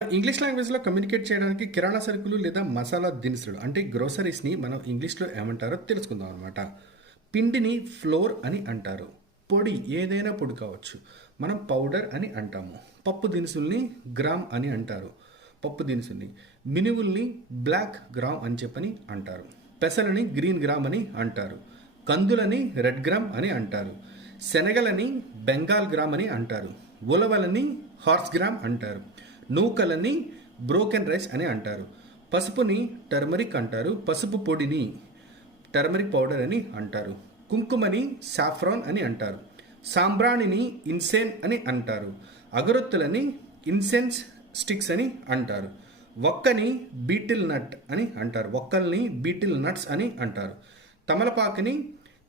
English లాంగ్వేజ్లో communicate చేయడానికి కిరాణా సరుకులు లేదా మసాలా దినుసులు అంటే గ్రోసరీస్ని మనం ఇంగ్లీష్లో ఏమంటారో తెలుసుకుందాం అనమాట. పిండిని ఫ్లోర్ అని అంటారు. పొడి ఏదైనా పొడి కావచ్చు, మనం పౌడర్ అని అంటాము. పప్పు దినుసుల్ని గ్రామ్ అని అంటారు. పప్పు దినుసుల్ని మినువుల్ని బ్లాక్ గ్రామ్ అని చెప్పని అంటారు. పెసలని గ్రీన్ గ్రామ్ అని అంటారు. కందులని రెడ్ గ్రామ్ అని అంటారు. శనగలని బెంగాల్ గ్రామ్ అని అంటారు. ఉలవలని హార్స్ గ్రామ్ అంటారు. నూకలని బ్రోకెన్ రైస్ అని అంటారు. పసుపుని టర్మరిక్ అంటారు. పసుపు పొడిని టర్మరిక్ పౌడర్ అని అంటారు. కుంకుమని సాఫ్రాన్ అని అంటారు. సాంబ్రాణిని ఇన్సెన్ అని అంటారు. అగరొత్తులని ఇన్సెన్స్ స్టిక్స్ అని అంటారు. వక్కని బీటిల్ నట్ అని అంటారు. వక్కల్ని బీటిల్ నట్స్ అని అంటారు.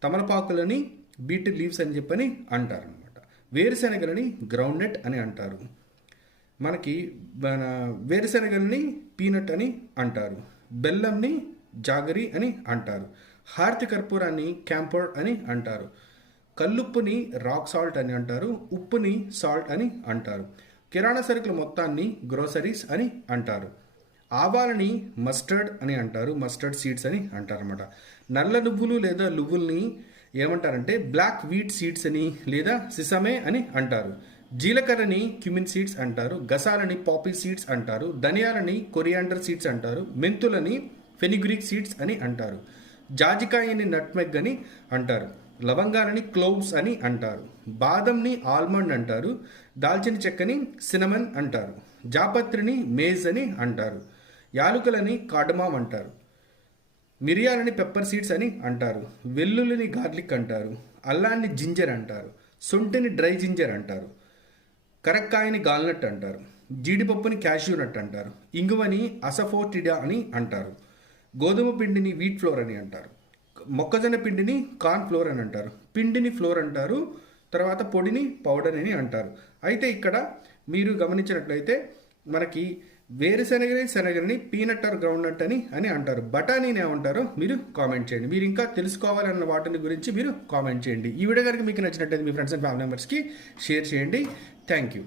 తమలపాకులని బీటిల్ లీవ్స్ అని చెప్పని అంటారు అనమాట. వేరుశెనగలని గ్రౌండ్నట్ అని అంటారు. మనకి వేరుశెనగల్ని పీనట్ అని అంటారు. బెల్లంని జాగరీ అని అంటారు. హారతి కర్పూరాన్ని క్యాంపర్ అని అంటారు. కల్లుప్పుని రాక్ సాల్ట్ అని అంటారు. ఉప్పుని సాల్ట్ అని అంటారు. కిరాణా సరుకుల మొత్తాన్ని గ్రోసరీస్ అని అంటారు. ఆవాలని మస్టర్డ్ అని అంటారు. మస్టర్డ్ సీడ్స్ అని అంటారు అన్నమాట. నల్ల నువ్వులు లేదా నువ్వుల్ని ఏమంటారంటే బ్లాక్ వీట్ సీడ్స్ అని లేదా సిసమే అని అంటారు. జీలకర్రని క్యూమిన్ సీడ్స్ అంటారు. గసాలని పాపీ సీడ్స్ అంటారు. ధనియాలని కొరియాండర్ సీడ్స్ అంటారు. మెంతులని ఫెనిగ్రీక్ సీడ్స్ అని అంటారు. జాజికాయని నట్మెగ్ అని అంటారు. లవంగాలని క్లోవ్స్ అని అంటారు. బాదంని ఆల్మండ్ అంటారు. దాల్చిన చెక్కని సినమన్ అంటారు. జాపత్రిని మేజ్ అని అంటారు. యాలుకలని కార్డమామ్ అంటారు. మిరియాలని పెప్పర్ సీడ్స్ అని అంటారు. వెల్లుల్లిని గార్లిక్ అంటారు. అల్లాన్ని జింజర్ అంటారు. సొంటిని డ్రై జింజర్ అంటారు. కరక్కాయని గాల్నట్ అంటారు. జీడిపప్పుని క్యాష్యూ నట్ అంటారు. ఇంగువని అసఫోటిడా అని అంటారు. గోధుమ పిండిని వీట్ ఫ్లోర్ అని అంటారు. మొక్కజొన్న పిండిని కార్న్ ఫ్లోర్ అని అంటారు. పిండిని ఫ్లోర్ అంటారు. తర్వాత పొడిని పౌడర్ అని అంటారు. అయితే ఇక్కడ మీరు గమనించినట్లయితే మనకి శనగని పీనట్ ఆర్ గ్రౌండ్ నట్ అని అంటారు. బఠానీని ఏమంటారో మీరు కామెంట్ చేయండి. మీరు ఇంకా తెలుసుకోవాలన్న వాటిని గురించి మీరు కామెంట్ చేయండి. ఈ వీడియో కనుక మీకు నచ్చినట్లయితే మీ ఫ్రెండ్స్ అండ్ ఫ్యామిలీ మెంబర్స్కి షేర్ చేయండి. Thank you.